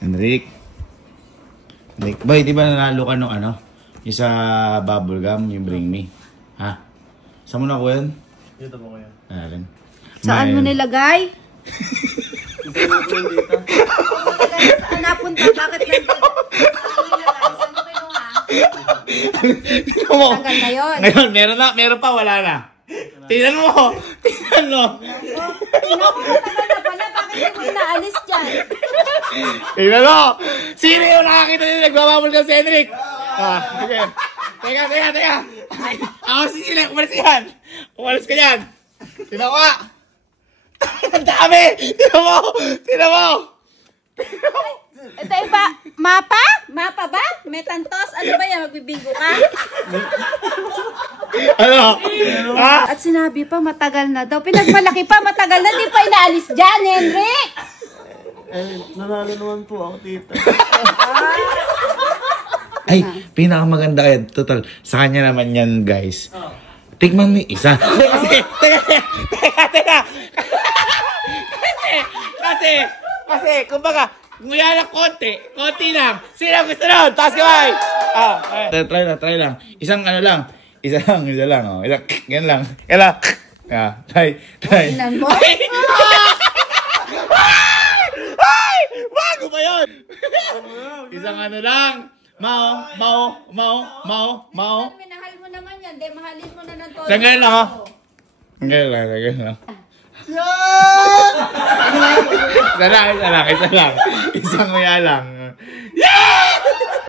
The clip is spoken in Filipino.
Enric. Boy, di ba nanalo ka nung ano? Yung sa bubblegum, yung bring me. Ha? Saan mo na ko yan? Dito po kaya. Ayan. Saan mo nilagay? Saan napunta? Bakit nandito? Saan mo kinuha? Tagal na yun. Ngayon, meron pa, wala na. Tingnan mo! Tingnan mo! Naku, matagal na pala. Bakit hindi mo inaalis dyan? Tingnan mo! Sino yung nakakita nyo nagbababol ka si Enric? Sige. Teka. Ako si Sile, umalis ka yan! Umalis ka yan! Tingnan mo nga! Ang dami! Tingnan mo! Ito iba, mapa? Mapa ba? May tantos? Ano ba yan? Magbibigo ka? Ano? Ha? At sinabi pa, matagal na daw. Pinagmalaki pa, matagal na. Di pa inaalis dyan, Henrik! Nanalo naman po ako, tita. Ay, pinakamaganda kaya. Total, sa kanya naman yan, guys. Tikman mo isa. Teka. Kasi, kumbaga, nguya lang konti lang. Sino gusto nun? Taas kamay! Try lang. Isa lang. Oh. Yan lang. Try. Inan mo? Ay! Bago ba yun? Isang ano lang. Mao. Minahal mo naman yan. De, mahalin mo na ng todo. Ganyan lang, oh. Ganyan lang. Isa lang. Isang nguya lang.